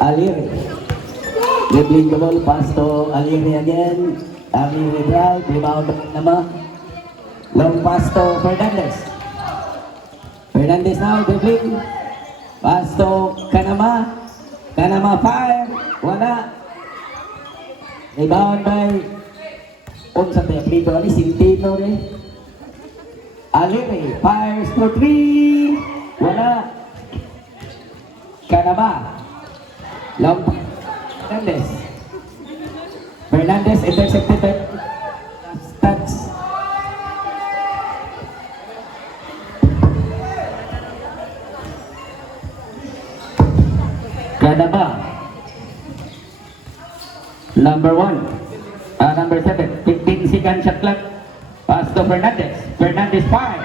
Aliri. Dribbling the ball, pass to Aliri again. Aliri drive, rebound naman. Long pass to Fernandez. Fernandez now dribbling. Pass to Kanama. Kanama fire. Wala. Rebound by unsa tayo plito ni Sintino rin. Aliri fires for 3. Wala. Kanama. Long Fernandez. Fernandez intercepted by Stats. Kanama. Number 1. Number 7. 15 second shot clock. Pass to Fernandez. Fernandez fire.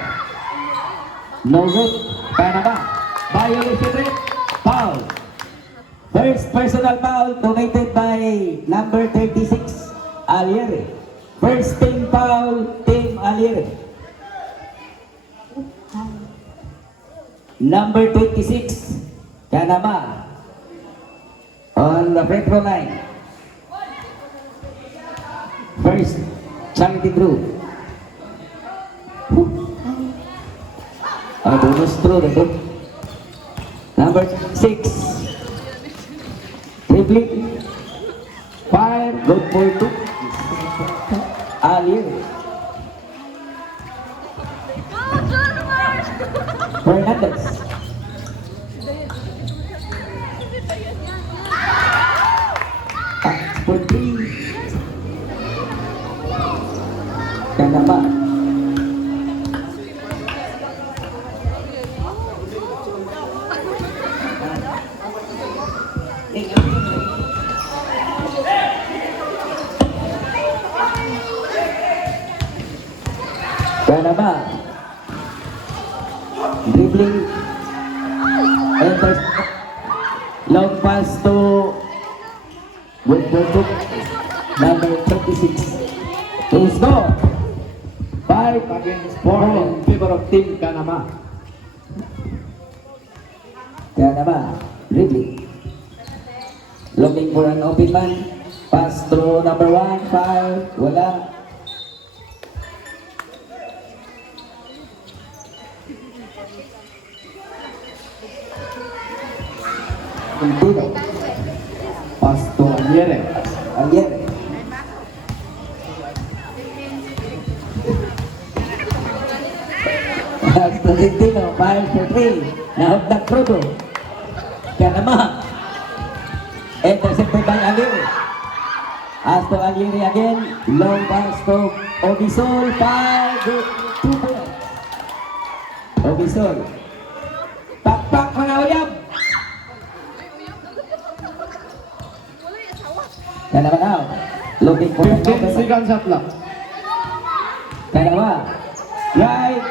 No good. Kanama. Violation rate. Foul. First personal foul committed by number 36, Aliere. First team foul, Team Aliere. Number 26, Kanama. On the free throw line. First, Charity Drew. Bonus throw na ito. Number 6. Dribbling, fire, good for 2. Alier. Fernandez. For 3. Kanama. Kanama. Dribbling. Enters. Long pass to Woodburn. Number 36. Let's go. 5 against 4 in favor of Team Kanama. Kanama. Dribbling. Looking for an open man. Pass to number 1. 5. Wala. Continue. Pass to Aliere. Aliere. Pass to Sintino. 5 for 3. Nahugdak Crudo. Kanama. Intercepted by Aliere. Pass to Aliere again. Long pass to Obisol. 5 good. 2 points. Obisol. Pakpak mga uyab. Kanama now. Looking for 15 seconds shot clock. Kanama. Right.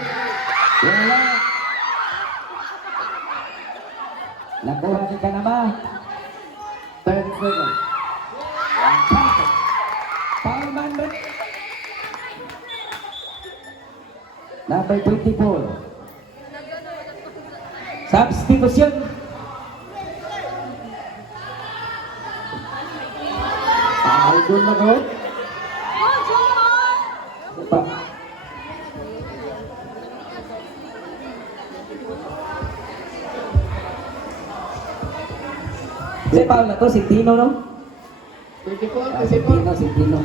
Wala. Nakuha ni Kanama. 10 seconds. Foul man rin. Number 24. Substitution. Idol na ko. Pa. Si Paul na to, si Tino, no? 24, Si Tino, si Tino.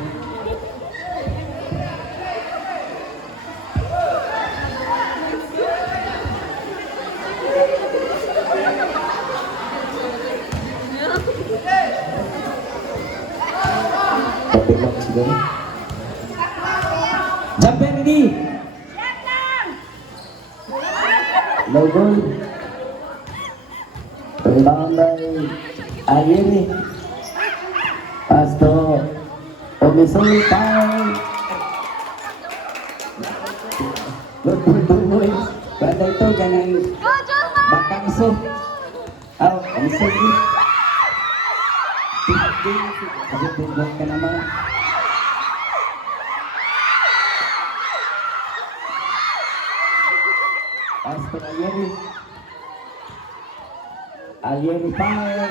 Tapilok siguro. Jumper ready. No goal. Rebound by Aliere. Pass to Omisol. Foul. Good for 2 points. Banda ito, ganang bakangso. Omisol. Tingnan ka naman. Pass to Alieri. Alieri fire.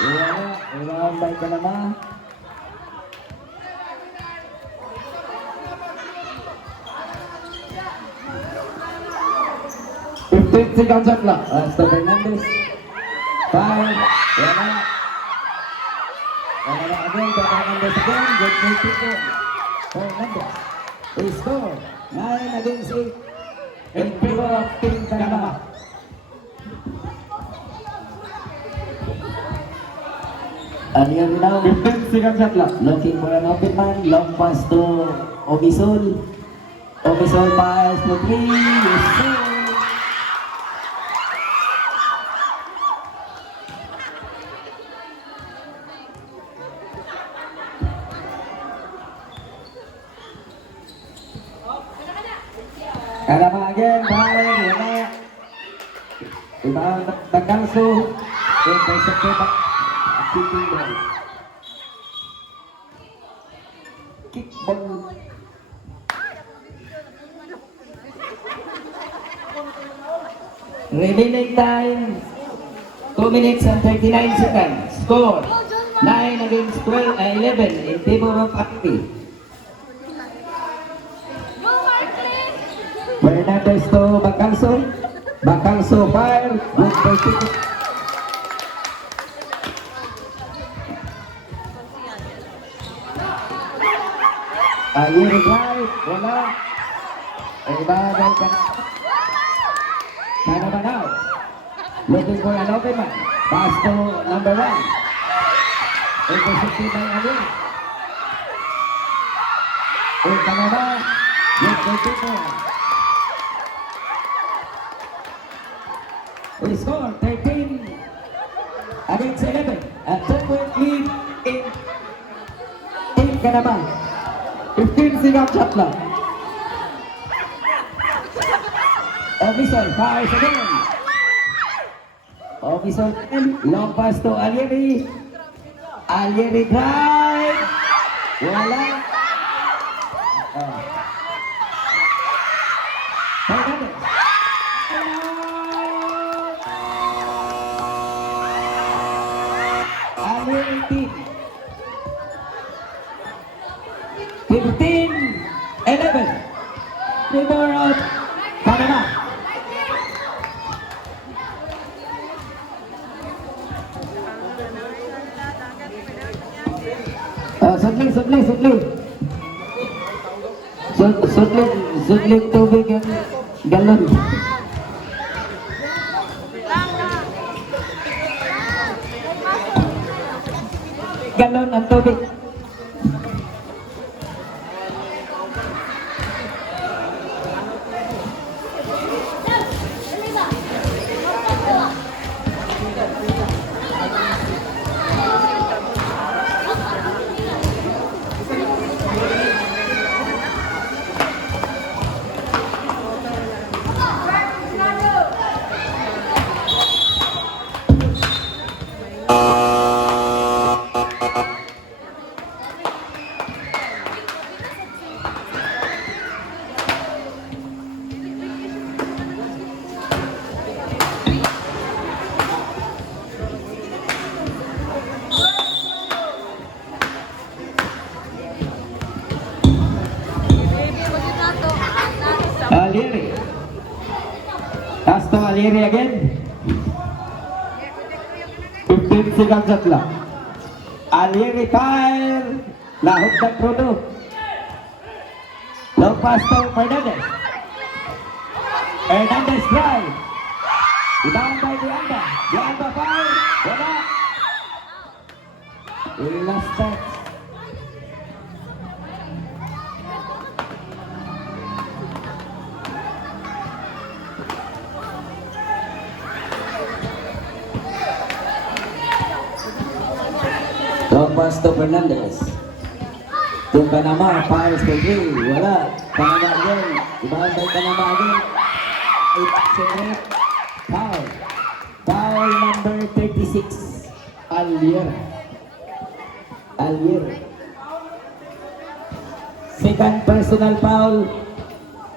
Wala. Rebound by Panama. Seconds shot clock. Pass to Fernandez. Fire. Wala. Wala again to Fernandez again. Good free kick in. Fernandez. They score. 9 against 8. In favor of Team Panama. Alieri now. 15 seconds shot clock. Looking for an open man. Long pass to Obisol. Obisol pass to 3. Yes, sir. Panama again. Fire. Wala. Rebound Tagalso. Intercepted by Keeping ball. Kick ball. Remaining time 2 minutes and 39 seconds. Score 9 against 11 in favor of Akpi. Fernandez to Bacalso. Bacalso fire. Good for kick. Ayuri drive, wala. Rebound by Panama now. Looking for an open man. Pass to number 1. Intercepted by Ayuri. In Panama, good for kick. We score 13 against 11. A 2-point lead in Team Panama. 15 seconds shot clock. Obisol fires again. Obisol long pass to Alieri. Alieri drive. Wala. Fernandez. Alieri team. 15-11. Favor of Panama. Sudli tubig ang galon. Galon ang tubig. Alieri. Pass to Alieri again. 15 seconds shot clock. Alieri fire. Lahog ng Trudo. Long pass to Fernandez. Fernandez drive. Rebound by Dianda. Dianda fire. Wala. Last touch. Long pass to Fernandez. To Panama, fires to 3. Wala. Panama again. Rebound by Panama again. Separate. Foul. Foul number 36. Alieri. Alieri. Second personal foul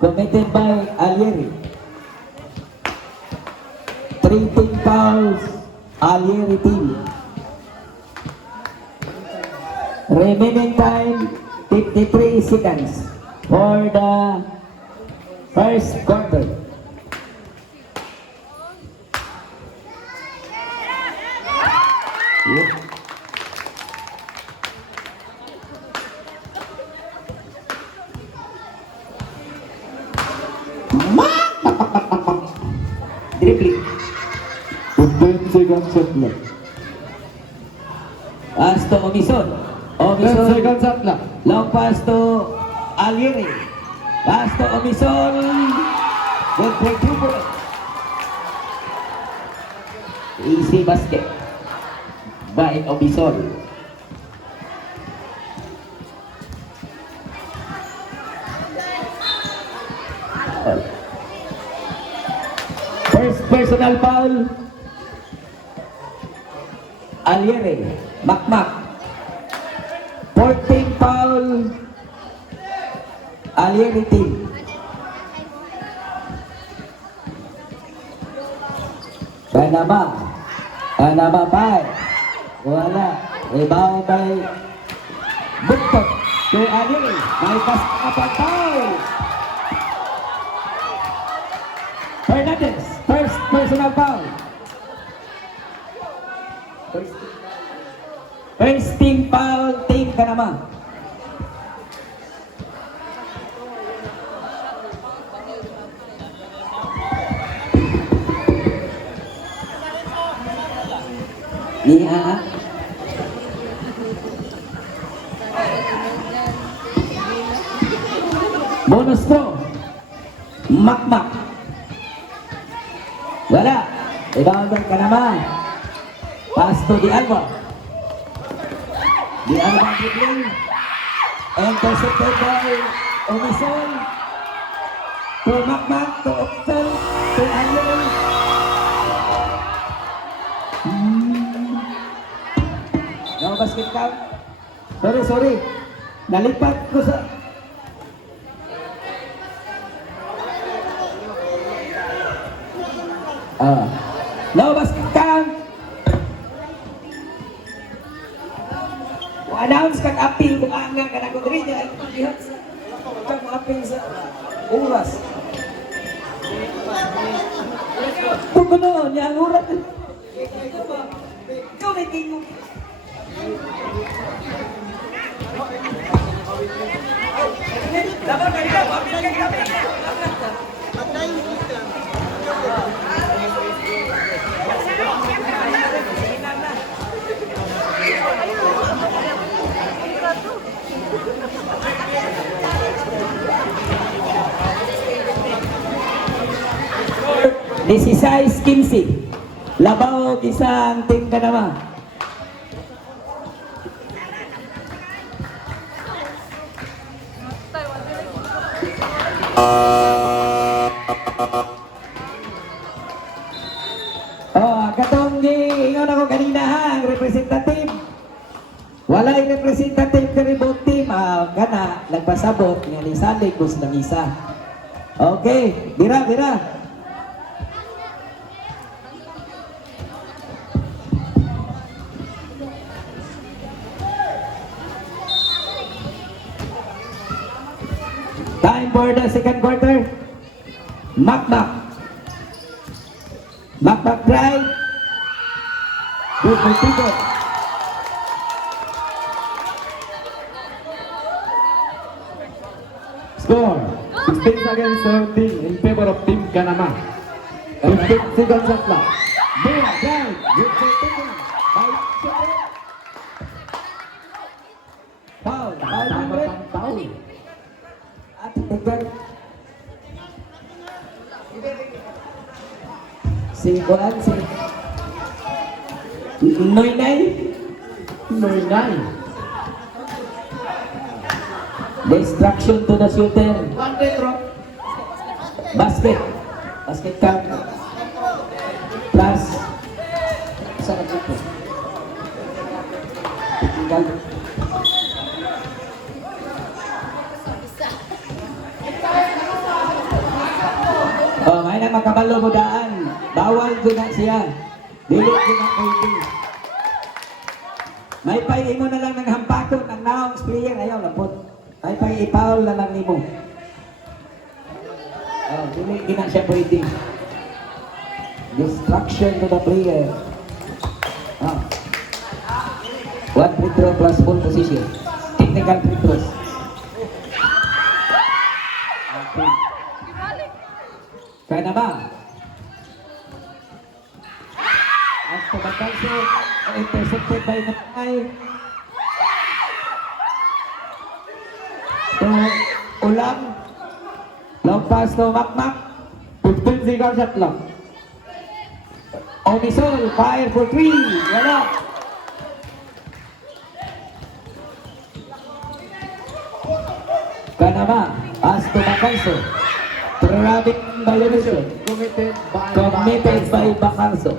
committed by Alieri. fouls, Alieri team. Remaining time, 53 seconds for the first quarter. Yep. Dribbling. 15 seconds shot clock. Pass to Omison. 10 Omison. seconds shot clock. Long pass to Alieri. Pass to Omison. Good breakthrough. Easy basket by Omison. First personal foul. Alieri. Makmak. 14 foul. Alieri team. Panama. Panama 5. Wala. Rebound by Buktok to Alieri. May pass kapag foul. Fernandez. First personal foul. First team foul, team Panama. Nia. Bonus throw. Makmak. Wala. Rebound ka naman. Pass to Di Alba. Di Alba dribbling. Intercepted by Omison. To Makmak. To Octel. To Angel. No basket count. Sorry. Nalipat ko sa... No basket count. Announce kang appeal kung ang nga kanang kudri niya. Kang appeal sa oras. Kung gano'n, niya ang oras. Ikaw may tingog. Dapat ka appeal ka This is size 15. Labaw isang team ka naman. Katong giingon ako kanina ang representative. Walay representative ka rin both team. Kana, nagpasabot nga ni Sandig bus ng isa. Okay, bira. Time for the second quarter. Makmak drive. Good for Tigo. Score 16 against 17 in favor of Team Panama. 15 seconds shot clock. Bira, drive. Good for Tigo. Foul. Tama ang foul. At Tigo. Noy-nay. Distraction to the shooter. Basket count. Plus. Saan ang ito? Tinggal. May na makabalo mo daan. Bawal ko na siya. Dili din ang pwede. May pay mo na lang ng hampaton ang naong player. Ayaw, lapot. May pay ipaul na lang nimo. Oh, dili din na siya pwede. Distraction to the player. Ah. One free throw plus full position. Technical free throws. Okay. Kaya na ba? As to Batanso, intercepted by Nakay. To Ulang. Long pass to Makmak. 15 seconds shot clock. Omisol, fire for 3. Wala. Kanama, pass to Batanso. Traffic violation. Committed by Bacarso.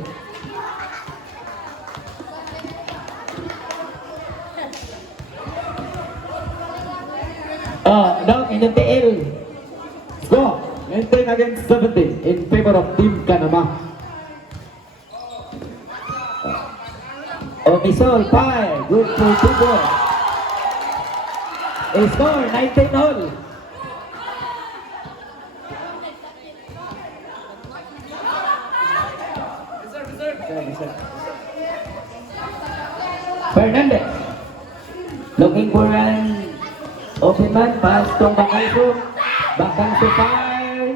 Down in the TL. Score 19 against 17 in favor of Team Canama. Omisol, fire. Good for 2 goals. A score, 19 all. Fernandez. Looking for an open man. Pass to Bacanso. Bacanso fire.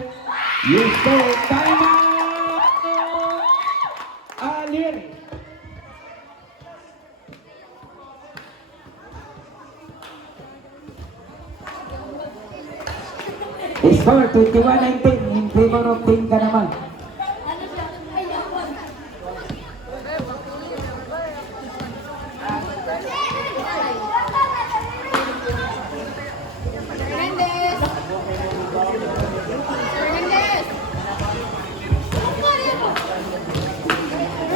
You score. Time out. Alieri. Score 21-19 in favor of Team Canama. Fernandez! Fernandez!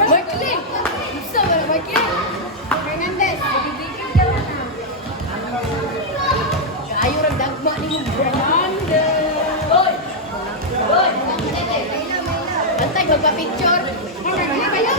Markiling! Gusto ba na Markiling? Fernandez! Bibigyan ka na. Ayaw rin dagma ni mo. Fernandez! Hoy! Hoy! Bantay, magpa-picture. Fernandez kayo?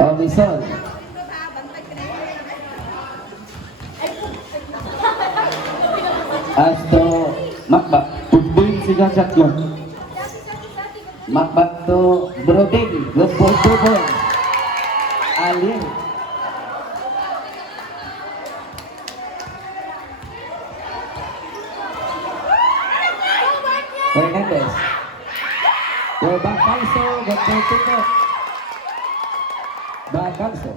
Omisol. As to Makbak. 15 seconds shot clock. Makbak to Broding. Good for 2 goals. Alien. Fernandez. To Bacanso. Good for 2 goals. Bacanso.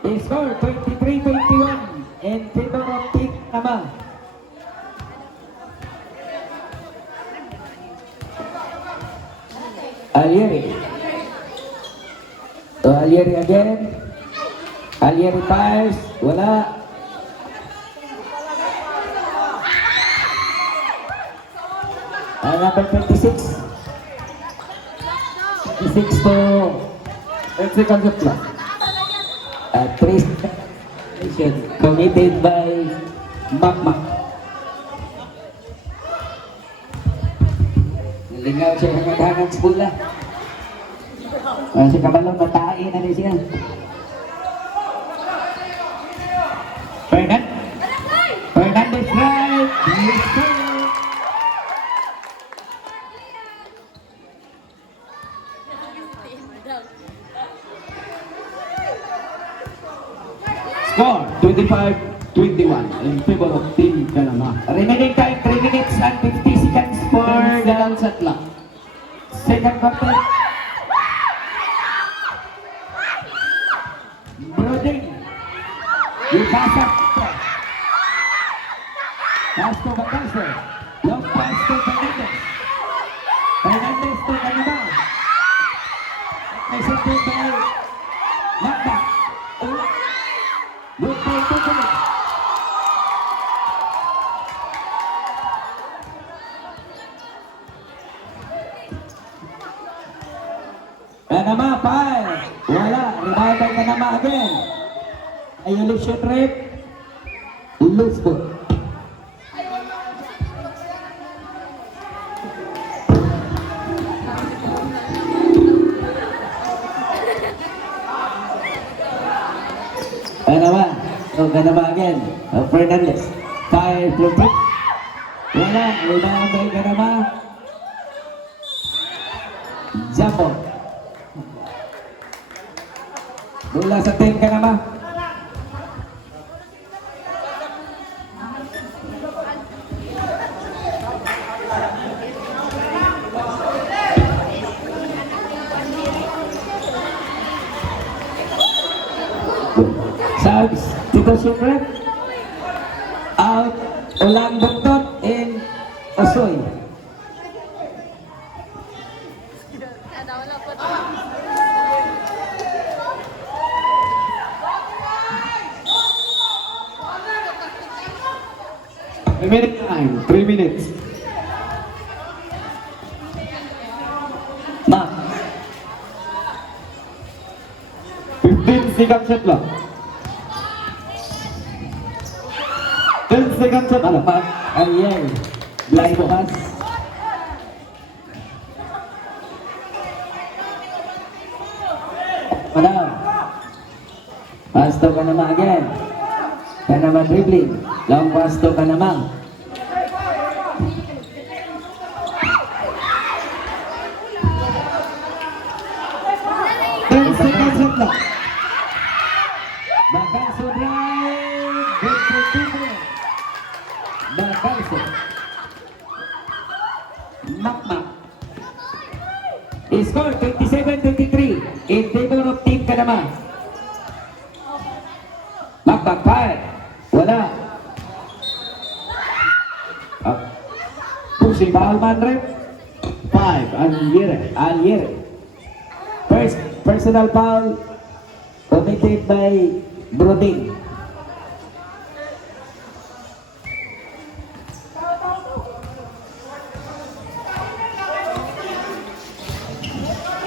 He scored 23-21 in favor of Team Nama. Alieri. To Alieri again. Alieri fires. Wala. Number 26. 26 to 8 seconds shot clock. Trace committed by Makmak. Nalingaw siya ng maghangang sa bola. Si Kabalong matain na rin siya. Fernandez right. Score 25-21 in favor of Team Canama. Remaining time 3 minutes and 50 seconds for 10 the seconds shot clock. second quarter. Broding. You pass up. Pass to Bacanso. Long pass to Fernandez. Fernandez to Canama. Executed by Makmak. Good for 2 minutes. Kanama, 5. Wala. Rebound by Kanama again. Violation rep. Loose ball. Kanama. Oh, Kanama again. Fernandez. 5 to 3. Wala. Rebound by Kanama. Jumbo. Bola sa team Kanama. Subs, Tito Secret. Out, Ulang Buktot and Osoy. Ada wala po. Remaining time, 3 minutes. Mark, 15 second shot clock. 10 second shot clock. Mark, Ariel. Blind pass. Madam. Pass to Kanama again. Kanama dribbling. Long pass to Kanama. Ten second shot clock. Bakalso drive. Good for two. Bakalso. Makmak. Score 27-23 in favor of Team Kanama. Makmak fire. Wala. Pushing foul man rep. 5, Algiere. Alier. First personal foul committed by Brodin.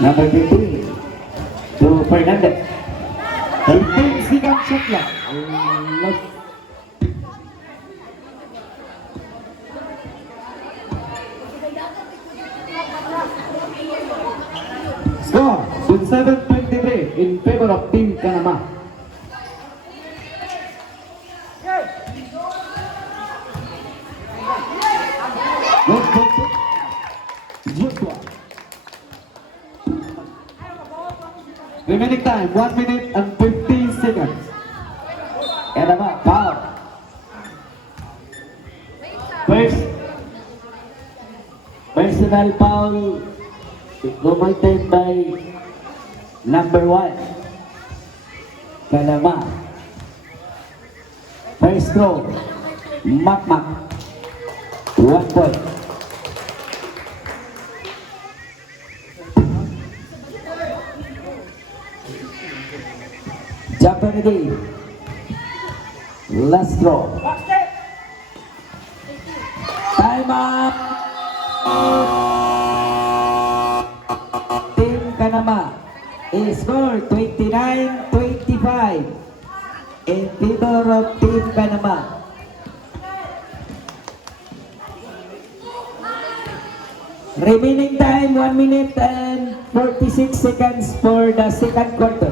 Number 15 to Fernandez. 15 second shot clock. Lost. Score 27-23 in favor of Team Kanama. Good, good, good. Joshua. Remaining time, 1 minute and 15 seconds. Kanama, foul. First, personal foul committed by number 1, Kanama. First throw, Makmak. 1 point. Jumper ready. Last throw. Time up. Team Kanama is score 29-25 in favor of Team Kanama. Remaining time 1 minute and 46 seconds for the second quarter.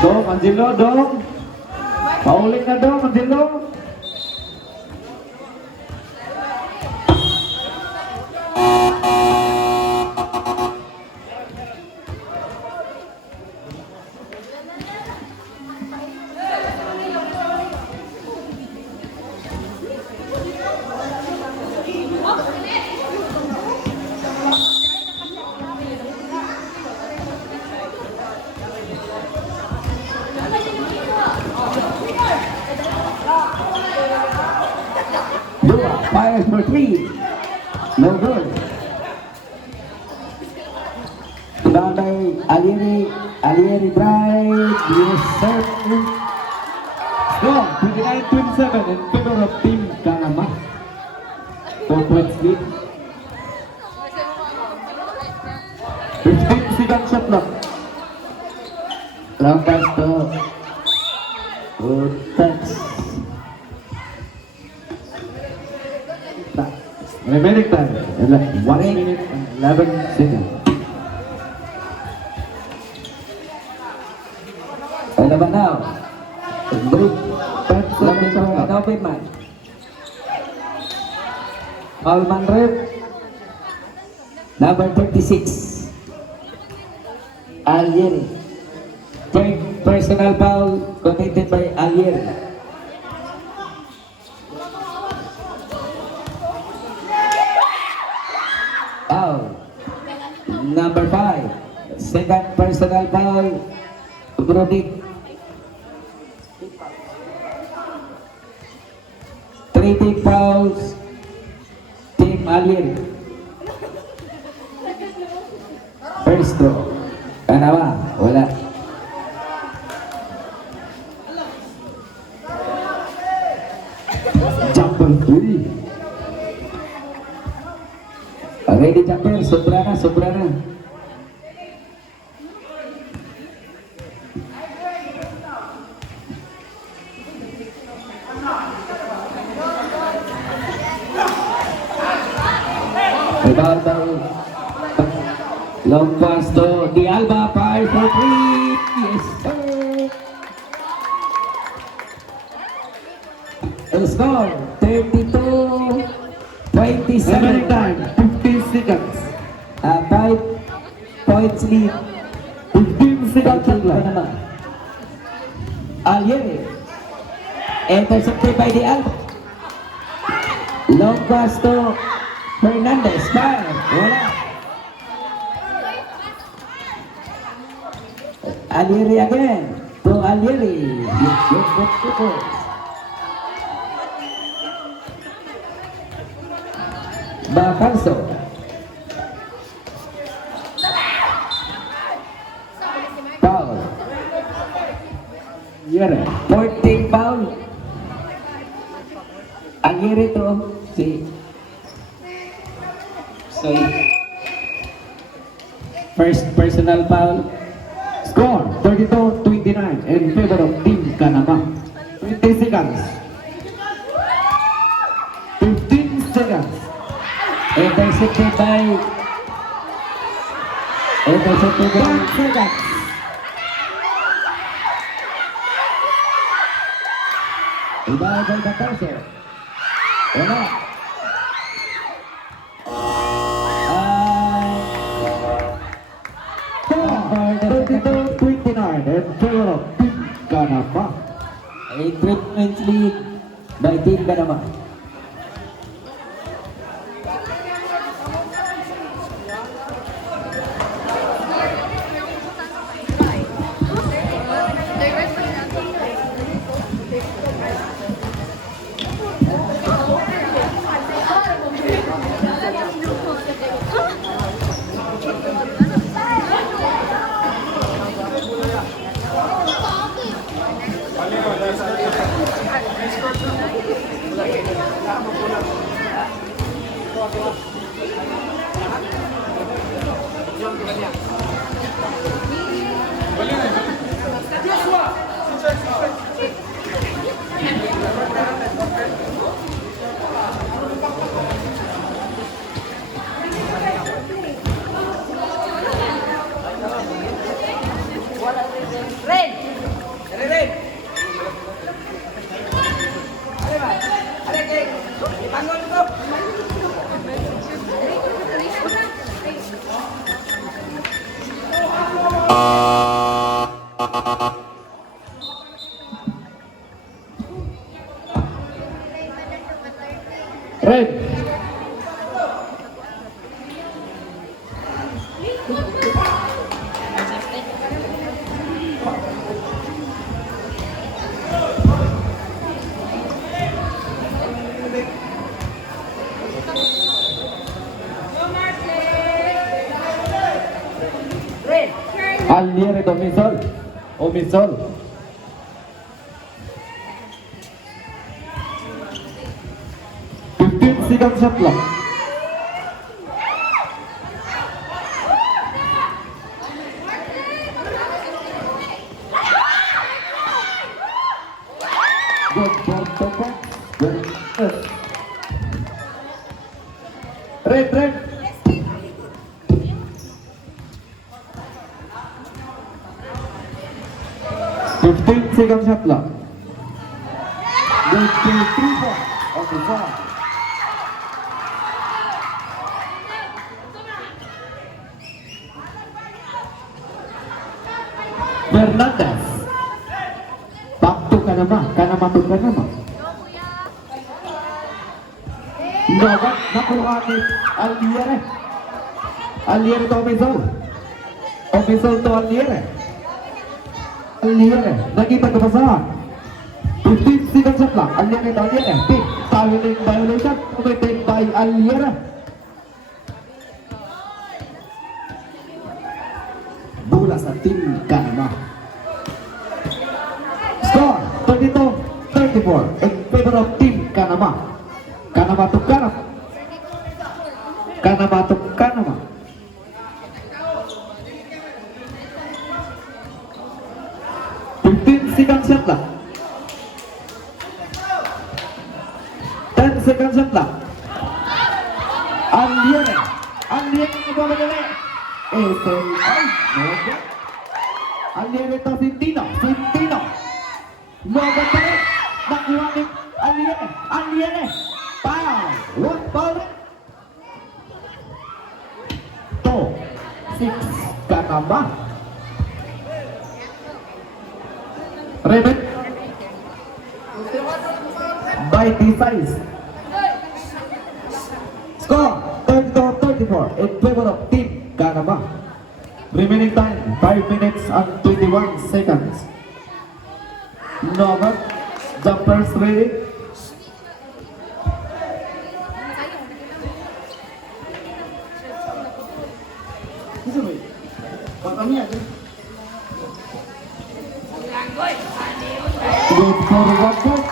Dong, Angelo, Dong. Pauling na Dong, Angelo. fires for 3. No good. Rebound by Alieri. Alieri drive. Yes, sir. Score 29-27 in favor of Team Kanama. 4 points lead. 15 second shot clock. Long pass to Utex. Remaining time 1 minute and 11 seconds. Ano ba now? Group 10 seconds shot clock. open man. Foul man rep. Number 36. Alieri. Third personal foul committed by Alieri. Foul. Number 5. Second personal foul. Brodick. 3 big fouls. Team Alieri. First throw. Kanawa. Wala. Jumper 3. Ready jumper. Sobra na. Sobra na. Rebound by long pass to Di Alba. Fire for 3. Yes, sir. The score 32-27. Remaining time 15 seconds. 5 points lead. 15 seconds shot clock. Alieri. Intercepted by Di Alba. Long pass to Fernandez. Fire. Wala. Alieri again. To Alieri. Good. Bacanso. Foul. Yere. 14 foul. Alieri to si first personal foul. Score 32-29 in favor of Team Kanama. 20 seconds. 15 seconds. Intercepted by 10 seconds. Rebound by Bacanso. Wala. Score 32-29 in favor of Team Kanama. A 3 points lead by Team Kanama. Aliere Domisol. Omisol. Second shot clock. Good for Topak. Very good. Red. 15 second shot clock. Good to 3 points on the side. Fernandez. Back to Kanama to Kanama. Nogat nakuha ni Aliere. Aliere to Omizol. Omizol to Aliere. Aliere, nakita ka pa saan? 15 seconds shot lang. Aliere to Aliere. Pick, fouling violation. Committed by Aliere. Bola sa Team Kanama. Score 32-34 in favor of Team Kanama. Kanama to Kanama. Kanama to Kanama. Second shot lang. 10 seconds shot lang. Aliere ang babadali. Ito ay Noga. Aliere to Sintino. Noga tali. Nakuha ni Aliere. Foul. What foul? 2-6 Kanama. Raymond by size. Score 32-34 in favor of Team Kanama. Remaining time 5 minutes and 21 seconds. Nogat jumpers ready. Good for one point.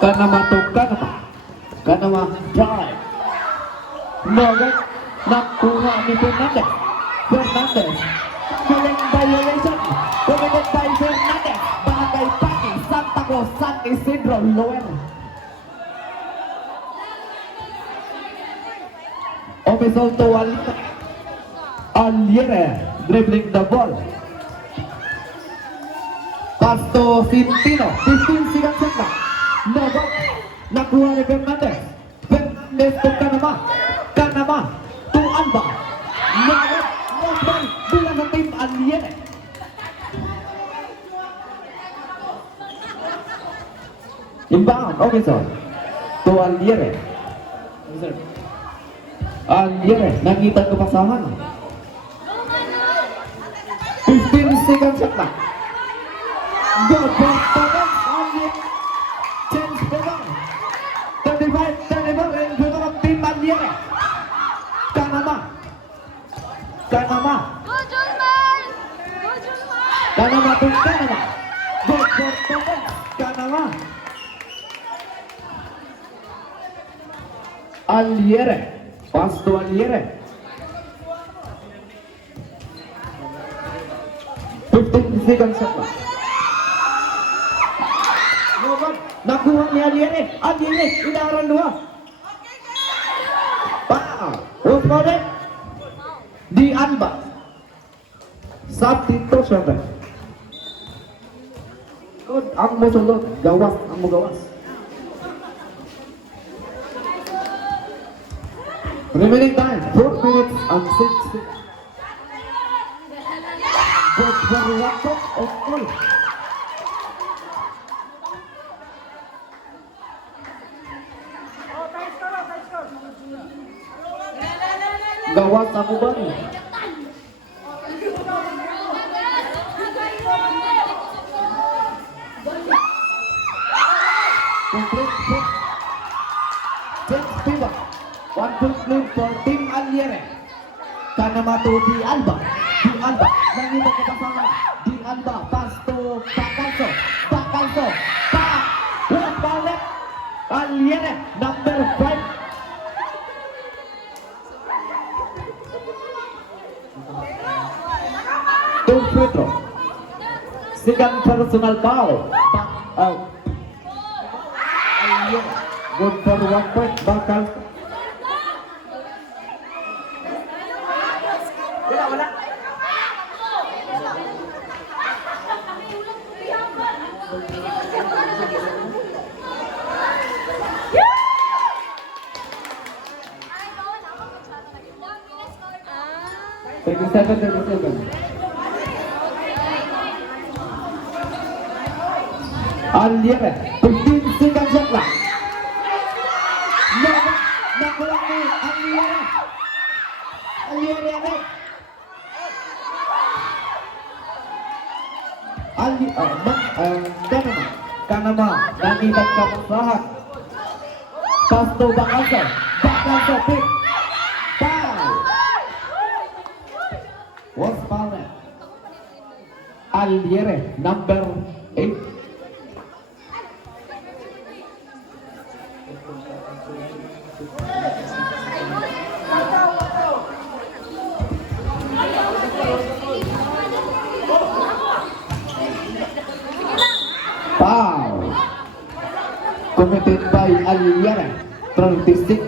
Kanama to Kanama. Kanama drive. Nogat nakuha ni Fernandez. Feeling violation. Committed by Fernandez. Barangay Paki, Santa Cruz, San Isidro, Loen. Official to Aliere dribbling the ball. Pass to Sintino. 15 seconds shot lang. Nogat nakuha ni Fernandez. Fernandez to Kanama. Kanama to Alba. Nogat ball bilang sa Team Aliere. Inbound officer to Aliere. Aliere nakita ko pasahan. 15 seconds shot lang. Good for Thomas. Aliere change the ball. 35-34 in favor of Team Aliere. Kanama. Kanama to Kanama. Good for Thomas. Kanama. Aliere. Pass to Aliere. 15 seconds shot lang. Nakuha ni Aliere. Inaran dua. Who's for it? Di Alba. Substitution. Good. Ang mo sulod. Gawas. Ang mo gawas. Remaining time 4 minutes and 6 seconds. Good for the laptop of all. Gawas ako ba ni? Complete. 6 people. 1 conclude for Team Aliere. Kanama to Di Alba. Di Alba. Nangito ko pasangan. Di Alba. Pass to Bacalso. Bacalso. One ball left. Aliere. Number 5. Two free throw. Second personal foul. Back out. Aliere. Good for 1 point. Bacalso. Wala. Aliere, 15 seconds shot clock. Nakuha ni Aliere. Aliere. Kanama, nangibat ka ng lahat. Pass to Bacalso. Bacalso, pick. Foul. What's foul? Aliere, number 8. Foul committed by Aliere, 36.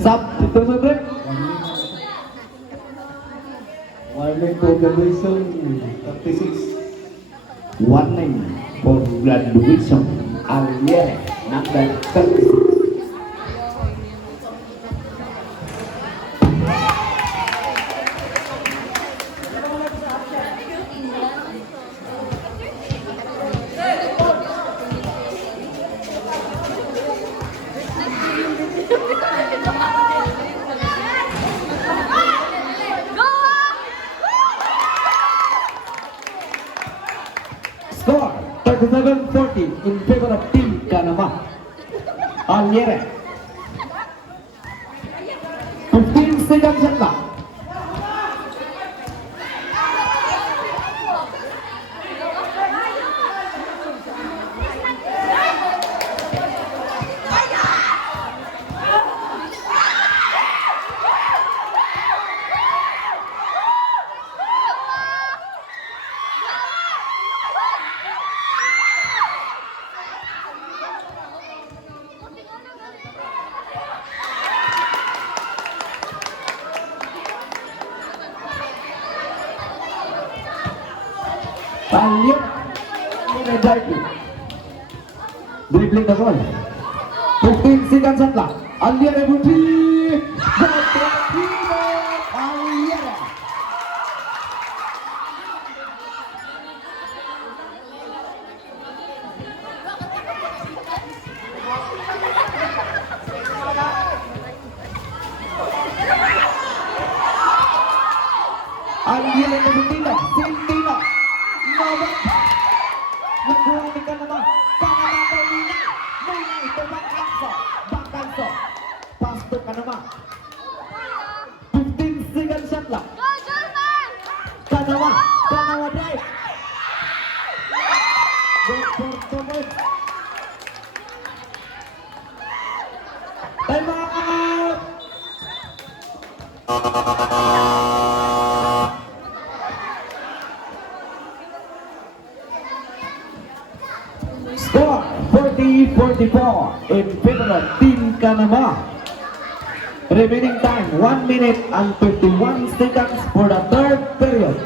Substitute. Warning for graduation, 36. Warning for graduation. Aliere, number 36. Score 37-40 in favor of Team Kanama. Aliere. 15 seconds shot clock. Aliere dribbling the ball. 15 seconds shot clock. Aliere Butri. Aliere. Aliere Butino. Sintino. Nakuha ni Kanama. Kanama Molina. Molina ito Bacalso. Bacalso. Pass to Kanama. 15 seconds shot clock. Kanama. Kanama drive. Good for Thomas. Time out. Score 40-44 in favor of Team Kanama. Remaining time 1 minute and 51 seconds for the third period.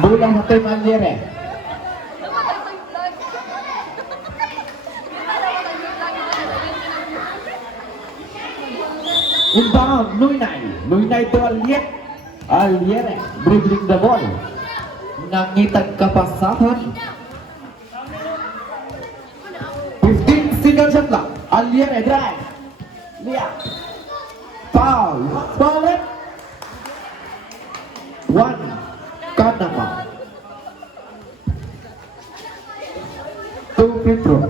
Bola sa Team Aliere. Aliere. Inbound, Nuinay. Nuinay to Aliere. Aliere, dribbling the ball. Nangitag kapasahan. 15 seconds shot clock. Aliere drive. Lia. Foul. Foul it. 1. Kanama. 2 free throw.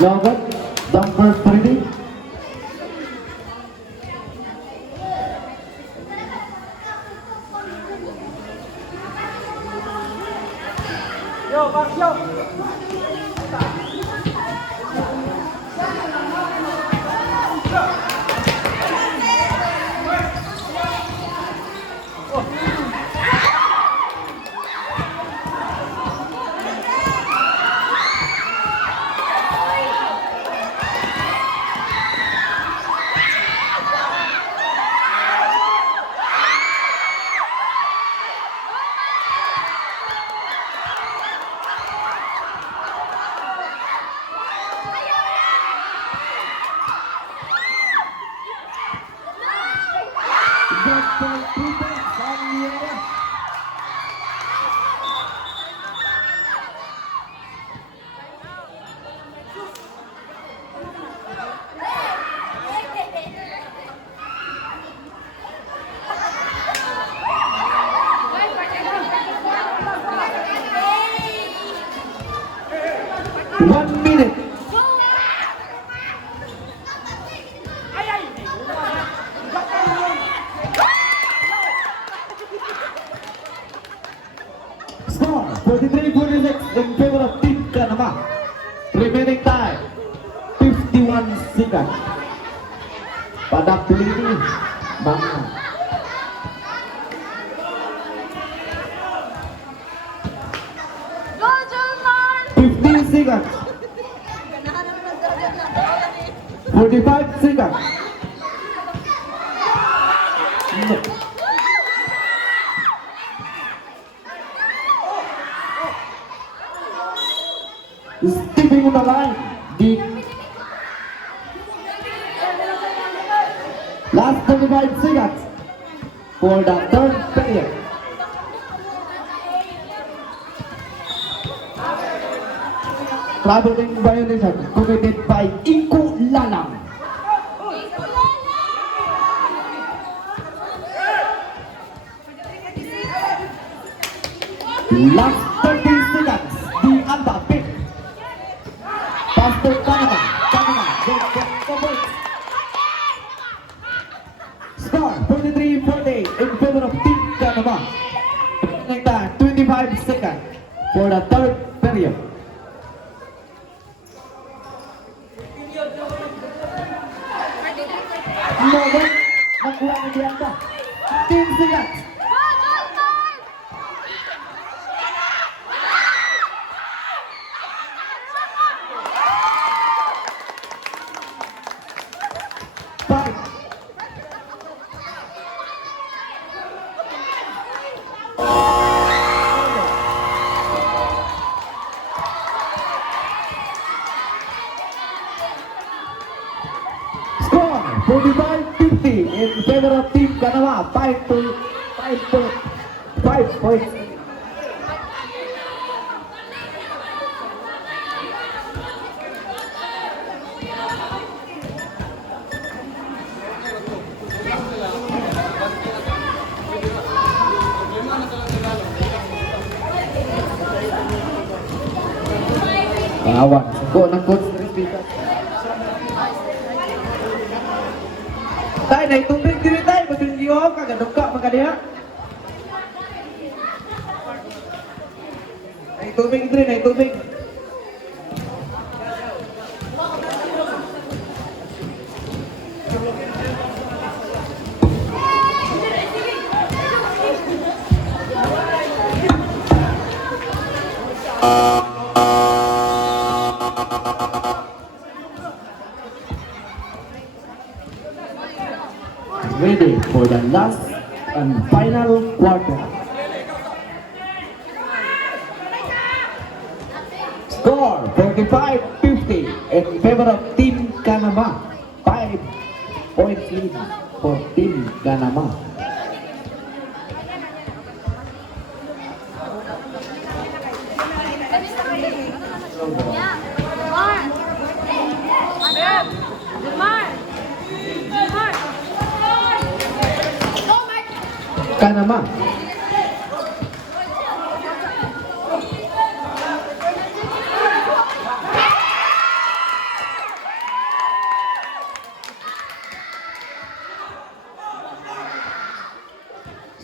Logan, number 3. One minute. Score 43-46 in favor of Team Kanama. Remaining time 51 seconds. Pada pelini Bangka. Go, German! 15 seconds. 45 seconds. No. Stepping on the line. The last 35 seconds for the third period. Traveling violation committed by Iko Lalang. Last 30 seconds. The Amba pick. Pass to Kanama. Kanama. Go boys. Score 43-40 in favor of Team Kanama. Remaining time 25 seconds for the third period. Logan, nakuha ni Bianca. 15 seconds. Go, German! Five. Score 45-50 in favor of Team Kanama. 5 points. Kawan, go ng coach Rizvita. Tay, naitubig diri tay, matulgiyo, kagadugka magkadiha. Naitubig diri, naitubig. ready for the last and final quarter. Score 45-50 in favor of Team Kanama. 5-point lead for Team Kanama. Kanama.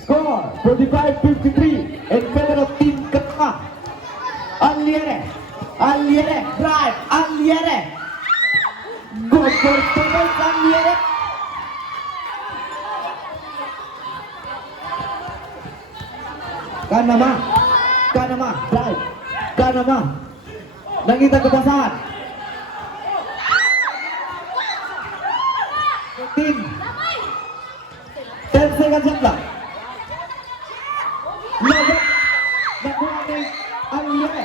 Score 45-53 in favor of Team Kanama. Aliere, drive, Aliere. Good for Thomas Aliere. Kanama, drive, Kanama. Nangita kebasahan. 10 seconds shot clock. Nobot, nakuha ni Aliere.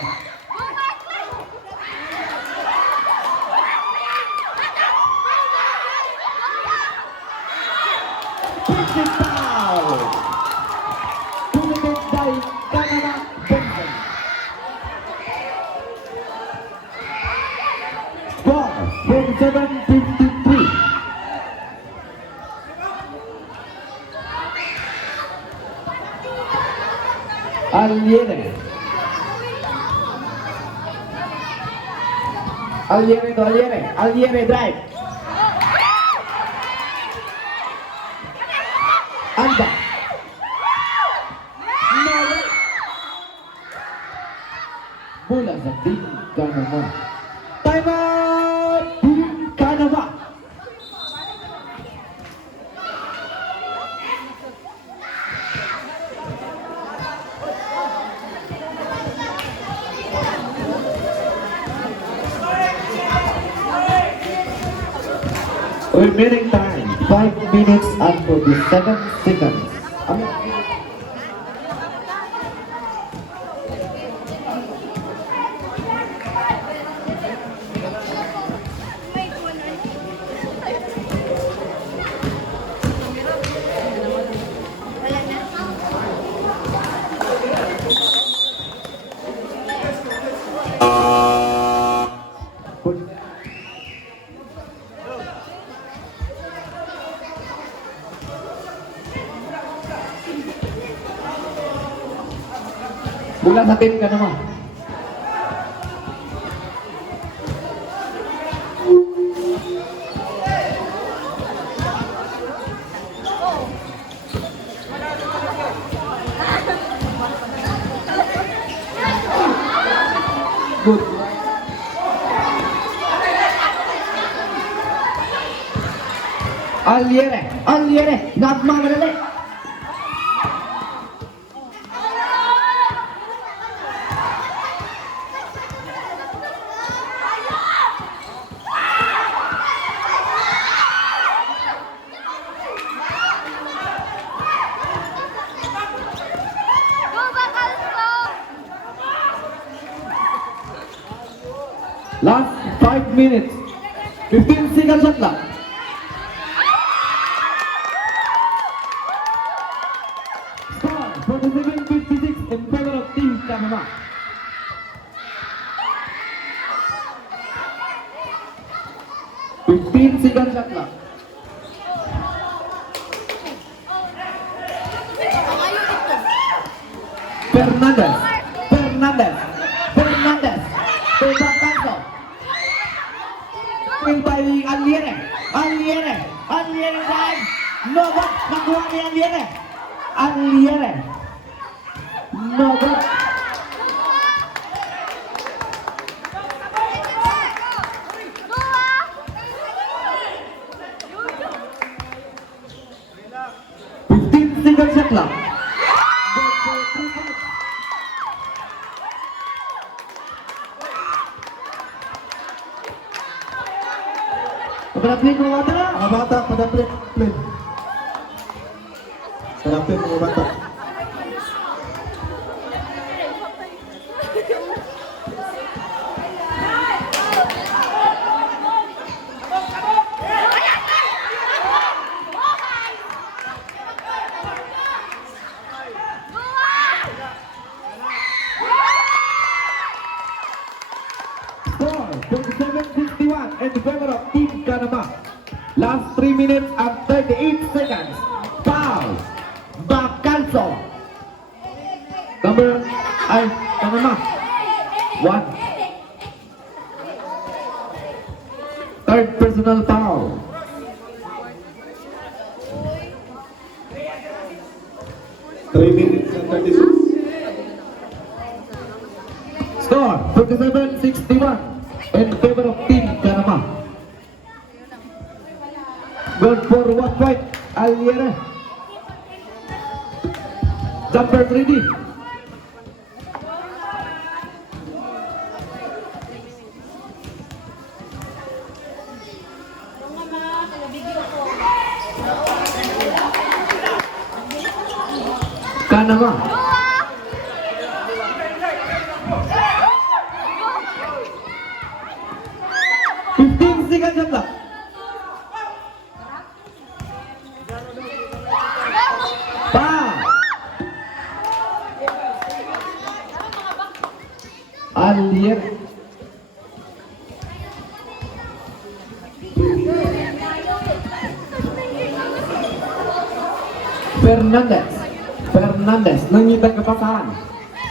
Pitching foul. Committed by Kanama Benson. Score 47-53. Aliere drive. Anda. Bola sa Team Kanama. Time out! Team Kanama. Remaining time 5 minutes and 47 seconds. Bola sa Team Kanama. Good. Aliere, Nagma Madali. Last 5 minutes. 15 seconds shot clock. Score 47-56 in favor of Team Kanama. Seconds shot clock. Fernandez. Tebak Kanto. By Aliere drive. Nobot nakuha ni Aliere. Nobot. Single shot clock. Pada play ko bata na. Mga bata, pada play. Harapin mga bata. Score 47-61 in favor of Team Panama. Last 3 minutes and 38 seconds. Foul. Bacalzo. Number ay Panama. 1. Third personal foul. Three minutes and 36. Score 47-61 in favor of Team Panama. Good for 1 point. Aliere. Jumper 3D. Panama. Seconds shot clock. Foul. Alier. Fernandez mengita kepasangan.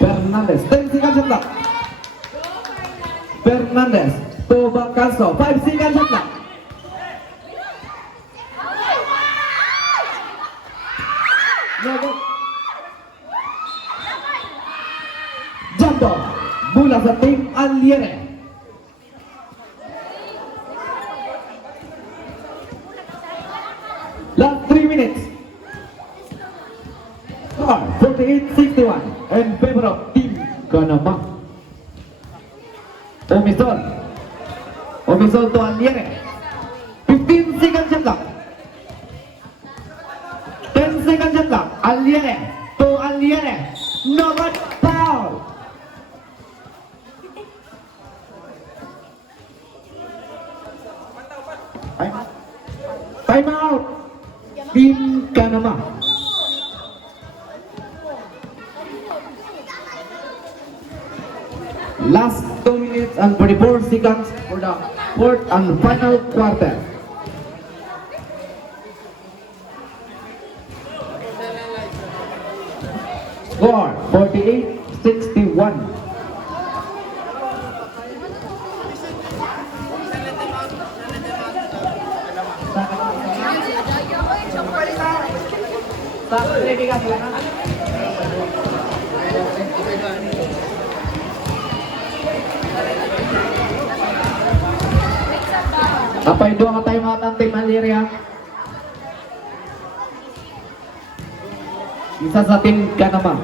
Fernandez 10 seconds shot clock. Fernandez to Bacalzo 5 seconds shot clock. No good. Jump ball bola sa tim Aliere. Last 3 minutes. Score 48-61 in favor of Team Panama. Omisol to Aliere. 15 seconds shot clock. 10 seconds shot clock. Aliere to Aliere. No good. Foul. Time out. Team Panama. Last 2 minutes and 44 seconds for the fourth and final quarter. Score 48-61. Apay dua ka tayo mga Team Aliere ha. Isa sa Team Panama.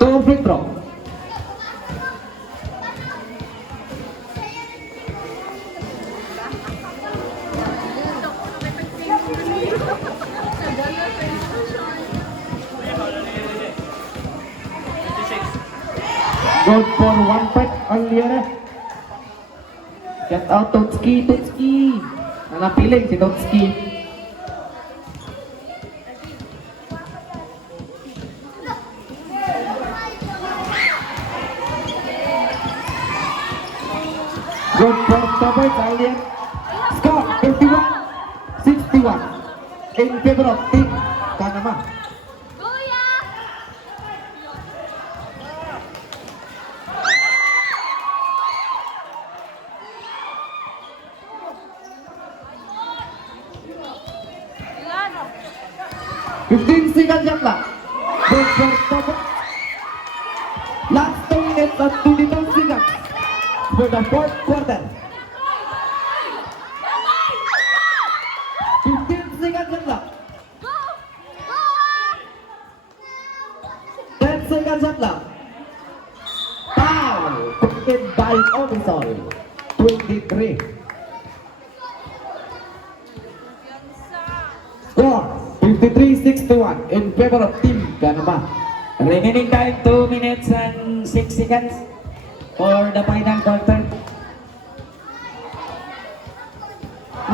Two free throw. Good for 1 point Aliere. Get out Totski. Nanapiling si Totski. Good for 2 points Aliere. Score 51-61 in favor of Team Panama. Seconds shot clock. Good for top. Last 2 minutes and 22 seconds for the fourth quarter. 15 seconds shot clock. 10 seconds shot clock. Foul taken by Omisol. 23. Score 53-61 in favor of Team Ganama. Remaining time 2 minutes and 6 seconds for the final quarter.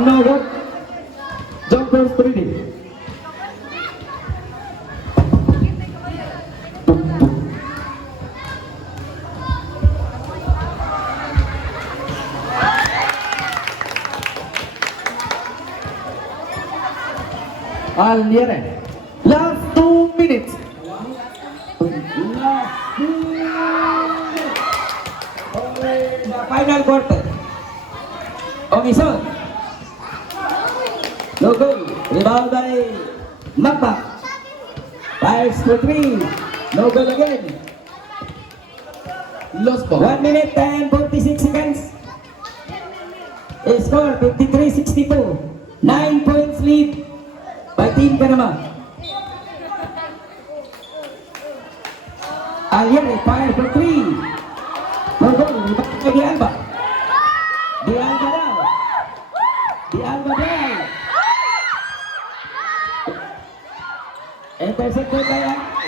No good. Jumpers 3D. Aliere. Last 2 minutes. The final quarter. Omison. No goal. Rebound by Magba. Fires for 3. No goal again. Lost ball. 1 minute and 46 seconds. Score 53-62. 9 points lead by Team Panama. Aliere fire for 3. No goal. Rebound by Di Alba. Di Alba now. Di Alba down. Intercepted by Aliere.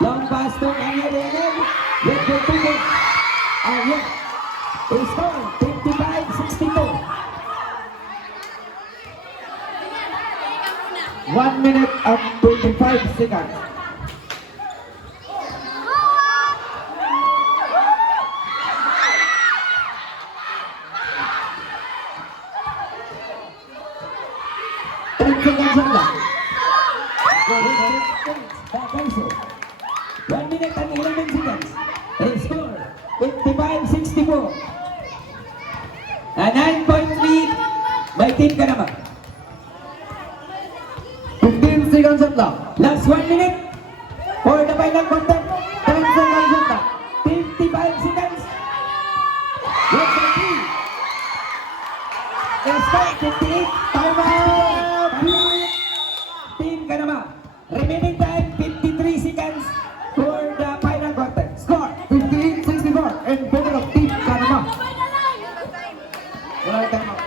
Long pass to Aliere again. With the ticket. Aliere. Score 55-62. 1 minute and 25 seconds. Bacanso. 1 minute and 11 seconds. Score 55-64. A 9-point lead by Team Panama. 15 seconds shot clock. Last 1 minute for the final quarter. 10 seconds shot clock. 55 seconds. What's the key? Score 58. Time out. Team Panama. Remaining time 53 seconds for the final quarter. Score 58-64 in favor of Team Panama. Wala tayong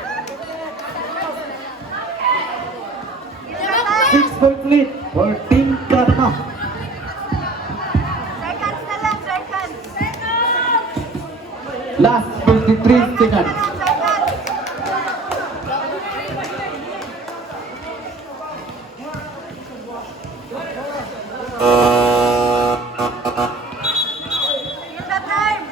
6-point lead for Team Panama. Seconds na lang, seconds. Last 23 seconds. Use the time.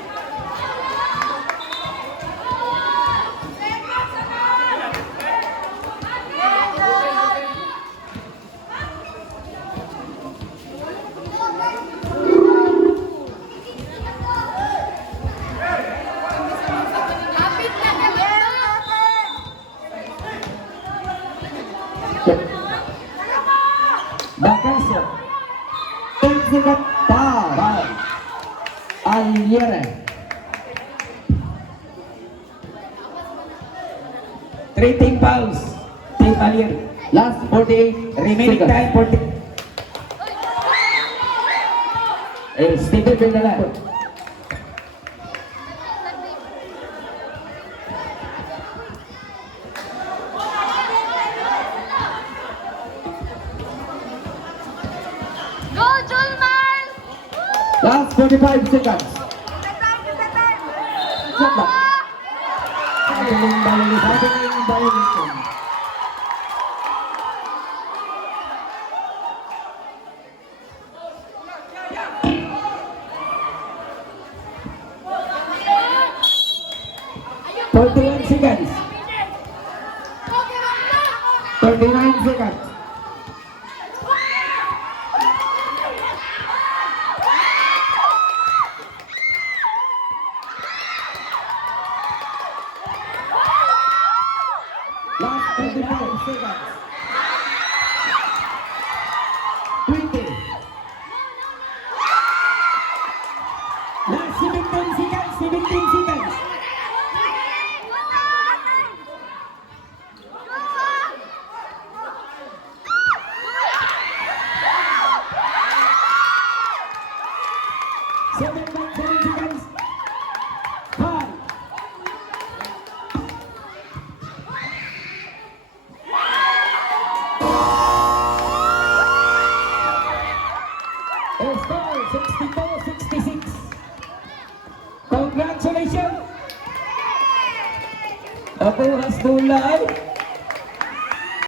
Kapit na Bacanso. 10 seconds. Foul. Aliere. 3 team fouls. Team Aliere. Last 48 Remaining seconds. time 40. Stephen Bendala. Go, Julman! Last 45 seconds. Shot clock. Happening violation. Ayun! 41 seconds. 39 seconds. Last 35 seconds. 20. Last 17 seconds. 17 seconds. Score 62-66. Congratulations! Nabuhas dulay.